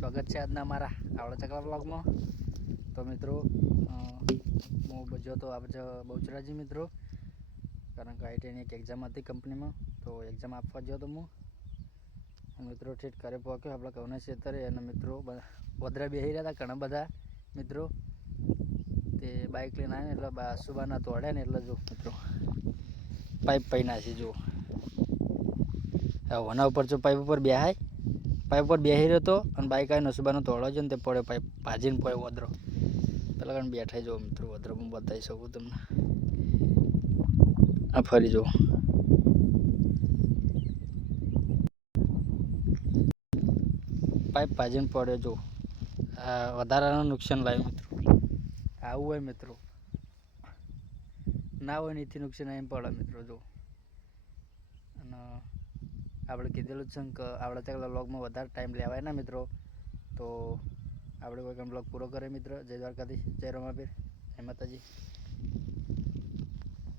સ્વાગત છે આજના અમારા આવડા ચકલા બ્લોગમાં. તો મિત્રો હું બજ્યો તો આપણે બહુચરાજી મિત્રો, કારણ કે આઈટીની એક એક્ઝામ હતી કંપનીમાં, તો એક્ઝામ આપવા ગયો તો હું. મિત્રો ઠીક કરે પહોંચ્યો આપણે કવના ક્ષેત્રે, અને મિત્રો વધરા બેસી રહ્યા હતા ઘણા બધા મિત્રો. તે બાઇક લઈને આવે ને એટલે સુબાના તોડ્યા ને એટલે જો મિત્રો પાઇપ પાઈ નાખી. જો હોના ઉપર જો પાઇપ ઉપર બેહાય, પાઇપ પર બેસી રહ્યો હતો અને બાઇક આવી નસુબાનો તોડો છે ને તે પડે પાઇપ ભાજીને પડે વધરો. પેલા કારણ બેઠા જો મિત્રો વધરો હું બતાવી શકું તમને. આ ફરી જો પાઇપ ભાજીને પડે. જો આ વધારાનું નુકસાન લાવ્યું મિત્રો. આવું હોય મિત્રો, ના હોય ને એથી નુકસાન એમ પડે મિત્રો. જો અને આપણે કીધેલું જ છે કે આપણા ચાકલા બ્લોગમાં વધારે ટાઈમ લેવાય ના મિત્રો, તો આપણે કોઈ બ્લોગ પૂરો કરે મિત્રો. જય દ્વારકાધીશ, જય રમાપીર, જય માતાજી.